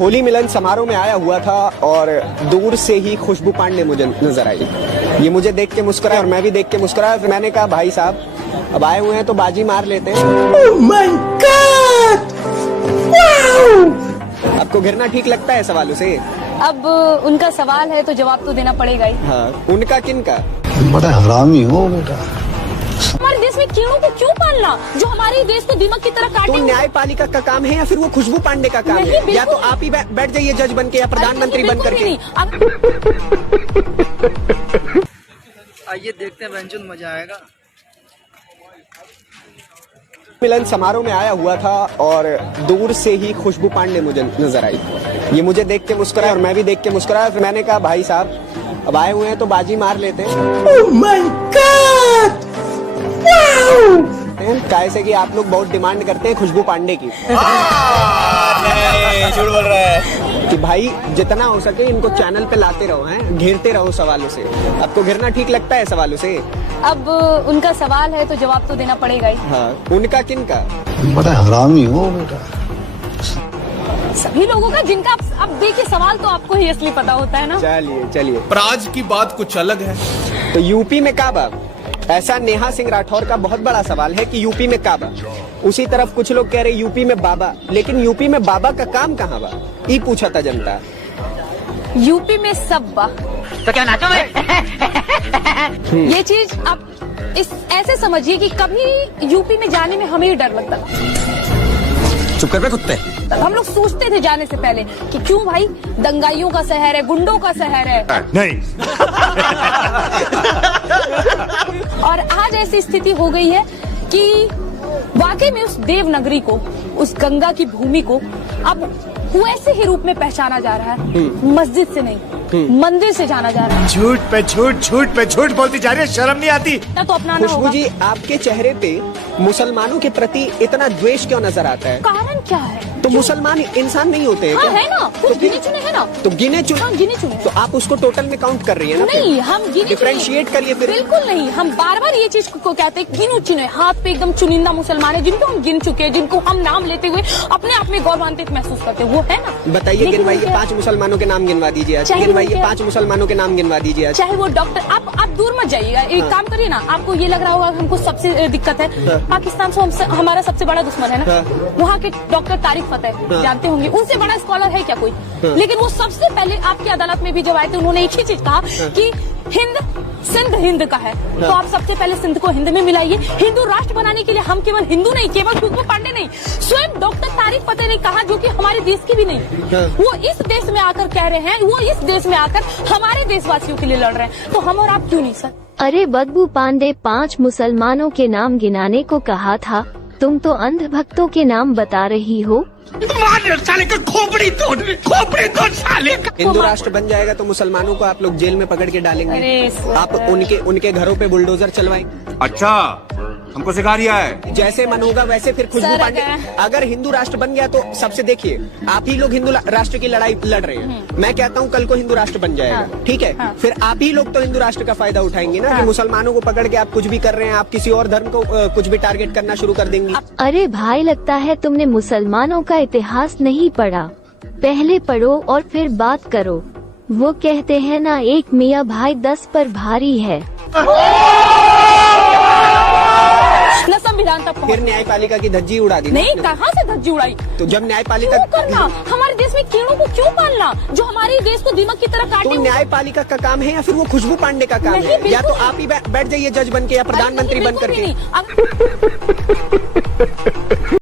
होली मिलन समारोह में आया हुआ था और दूर से ही खुशबू पांडे मुझे नजर आई। ये मुझे देख के मुस्कुराया और मैं भी देख के मुस्कुराया। फिर मैंने कहा भाई साहब अब आए हुए हैं तो बाजी मार लेते हैं। Oh my God! Wow! आपको घिरना ठीक लगता है सवालों से? अब उनका सवाल है तो जवाब तो देना पड़ेगा ही। हाँ, उनका किनका? बड़ा हरामी हो बेटा। हमारे देश में कीड़ों को क्यों पालना जो हमारे देश को दीमक की तरह काटे तो हुए? न्यायपालिका का काम है या फिर वो खुशबू पांडे का काम नहीं, है? या बिल्कुल तो आप ही बैठ जाइए जज बन के या प्रधानमंत्री बन करके। आइए देखते हैं व्यंजन, मजा आएगा। मिलन समारोह में आया हुआ था और दूर से ही खुशबू पांडे मुझे नजर आई। ये मुझे देख के मुस्कुराया और मैं भी देख के मुस्कुराया। फिर मैंने कहा भाई साहब अब आए हुए हैं तो बाजी मार लेते हैं। Oh my God! Wow! काय से कि आप लोग बहुत डिमांड करते हैं खुशबू पांडे की। झूठ बोल रहा है कि भाई जितना हो सके इनको चैनल पे लाते रहो, हैं घेरते रहो सवालों से। आपको घिरना ठीक लगता है सवालों से? अब उनका सवाल है तो जवाब तो देना पड़ेगा ही। हाँ, उनका किनका? बड़ा हरामी हो बेटा। सभी लोगों का, जिनका अब देखिए सवाल तो आपको ही असली पता होता है ना। चलिए चलिए, पर आज की बात कुछ अलग है। तो यूपी में काबा, ऐसा नेहा सिंह राठौर का बहुत बड़ा सवाल है कि यूपी में काबा। उसी तरफ कुछ लोग कह रहे यूपी में बाबा, लेकिन यूपी में बाबा का काम कहाँ बा? ये पूछा था जनता। यूपी में सब बा तो क्या नाचो मैं? ये चीज आप इस ऐसे समझिए कि कभी यूपी में जाने में हमें ही डर लगता था। चुप कर बे कुत्ते। हम लोग सोचते थे जाने से पहले कि क्यों भाई, दंगाइयों का शहर है, गुंडों का शहर है। नहीं। और आज ऐसी स्थिति हो गई है कि वाकई में उस देवनगरी को, उस गंगा की भूमि को अब वैसे ही रूप में पहचाना जा रहा है। मस्जिद से नहीं, मंदिर से जाना जा रहा है। झूठ पे झूठ, झूठ पे झूठ बोलती जा रही है, शर्म नहीं आती? तो अपनाना खुशबू होगा। जी, आपके चेहरे पे मुसलमानों के प्रति इतना द्वेष क्यों नजर आता है? कारण क्या है? तो मुसलमान इंसान नहीं होते हैं हाँ क्या? है ना, कुछ गिने चुने है ना। तो गिने चुने, हाँ, गिने चुने। तो आप उसको टोटल में काउंट कर रही है ना? नहीं, हम गिने चुने। डिफरेंशिएट करिए फिर। बिल्कुल नहीं, हम बार बार ये चीज को कहते हैं गिने चुने, हाथ पे एकदम चुनिंदा मुसलमान है जिनको हम गिन चुके हैं, जिनको हम नाम लेते हुए अपने आप में गौरवान्वित महसूस करते हैं, वो है ना। बताइए, गिनवाइए 5 मुसलमानों के नाम गिनवा दीजिए आज। चाहे गिनवाइए वो 5 मुसलमानों के नाम गिनवा दीजिए आज। चाहे वो डॉक्टर, आप दूर मत जाइएगा, एक काम करिए ना। आपको ये लग रहा होगा हमको सबसे दिक्कत है पाकिस्तान से, हमारा सबसे बड़ा दुश्मन है ना। वहाँ के डॉक्टर तारिक फतेह जानते होंगे, उनसे बड़ा स्कॉलर है क्या कोई? लेकिन वो सबसे पहले आपकी अदालत में भी जब आए थे उन्होंने एक ही चीज कहा कि सिंध हिंद का है। तो आप सबसे पहले सिंध को हिंद में मिलाइए। हिंदू राष्ट्र बनाने के लिए हम केवल हिंदू नहीं, केवल खुशबू पांडे नहीं, स्वयं डॉक्टर तारिक फतेह ने कहा, जो कि हमारे देश की भी नहीं, वो इस देश में आकर कह रहे हैं, वो इस देश में आकर हमारे देशवासियों के लिए लड़ रहे हैं। तो हम और आप क्यों नहीं सर? अरे बदबू पांडे, 5 मुसलमानों के नाम गिनाने को कहा था, तुम तो अंधभक्तों के नाम बता रही हो। साले का खोपड़ी तोड़ साले का। हिंदू राष्ट्र बन जाएगा तो मुसलमानों को आप लोग जेल में पकड़ के डालेंगे। अरे सर। आप उनके घरों पे बुलडोजर चलवाएंगे। अच्छा, हमको सिखा रिया है। जैसे मन होगा वैसे फिर खुशबू सर, पांडे अगर हिंदू राष्ट्र बन गया तो सबसे देखिए, आप ही लोग हिंदू राष्ट्र की लड़ाई लड़ रहे हैं। मैं कहता हूँ कल को हिंदू राष्ट्र बन जाएगा, ठीक है? फिर आप ही लोग तो हिंदू राष्ट्र का फायदा उठाएंगे ना कि मुसलमानों को पकड़ के आप कुछ भी कर रहे हैं, आप किसी और धर्म को कुछ भी टारगेट करना शुरू कर देंगे। अरे भाई, लगता है तुमने मुसलमानों का इतिहास नहीं पढ़ा। पहले पढ़ो और फिर बात करो। वो कहते हैं ना, एक मियाँ भाई 10 पर भारी है। न संविधान तक फिर पहुंच। न्यायपालिका की धज्जी उड़ा दी। नहीं, कहाँ से धज्जी उड़ाई? तो जब न्यायपालिका क्यों करना? हमारे देश में कीड़ों को क्यों पालना जो हमारे देश को दीमक की तरह काटे तो हुए? न्यायपालिका का काम है या फिर वो खुशबू पांडे का काम नहीं, है? या तो बिल्कुल आप ही बैठ जाइए जज बन के या प्रधानमंत्री बन बिल्कुल भी करके। नहीं।